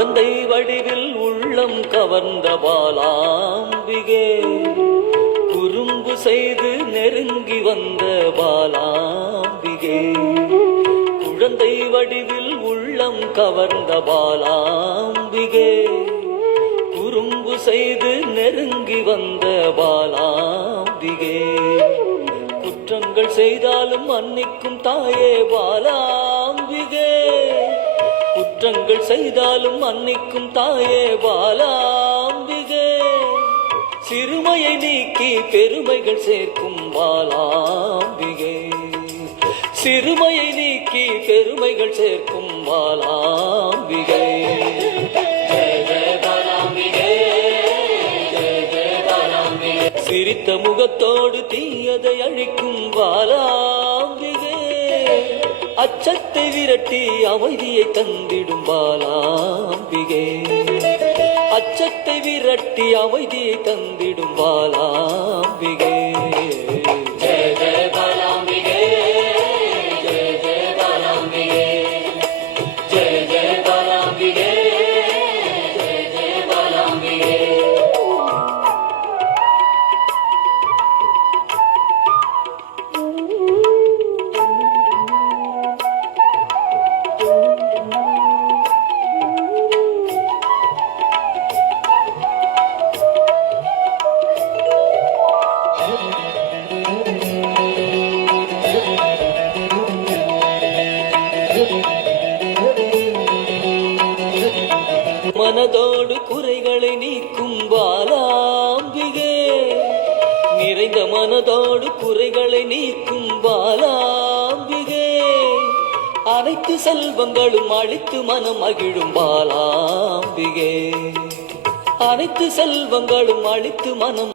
குழந்தை வடிவில் உள்ளம் கவர்ந்த பாலாம்பிகே, குறும்பு செய்து நெருங்கி வந்த பாலாம்பிகே. குழந்தை வடிவில் உள்ளம் கவர்ந்த பாலாம்பிகே, குறும்பு செய்து நெருங்கி வந்த பாலாம்பிகே. குற்றங்கள் செய்தாலும் மன்னிக்கும் தாயே பாலாம்பிகே, குற்றங்கள் செய்தாலும் மன்னிக்கும் தாயே பாலாம்பிகே. சிறுமையை நீக்கி பெருமைகள் சேர்க்கும் பாலாம்பிகே, சிறுமையை நீக்கி பெருமைகள் சேர்க்கும் பாலாம்பிகே. சிரித்த முகத்தோடு தீயதை அழிக்கும் பாலாம்பிகே, அச்சத்தை விரட்டி அமைதியை தந்திடும் பாலாம்பிகே, அச்சத்தை விரட்டி அமைதியை தந்திடும் பாலாம்பிகே. ஜெய ஜெய பாலாம்பிகே, ஜெய ஜெய பாலாம்பிகே, ஜெய ஜெய பாலாம்பிகே, ஜெய ஜெய பாலாம்பிகே. மனதோடு குறைகளை நீக்கும் பாலாம்பிகே, நிறைந்த மனதோடு குறைகளை நீக்கும் பாலாம்பிகே. அனைத்து செல்வங்களும் அழித்து மனம் மகிழும் பாலாம்பிகே, அனைத்து செல்வங்களும் அழித்து மனம்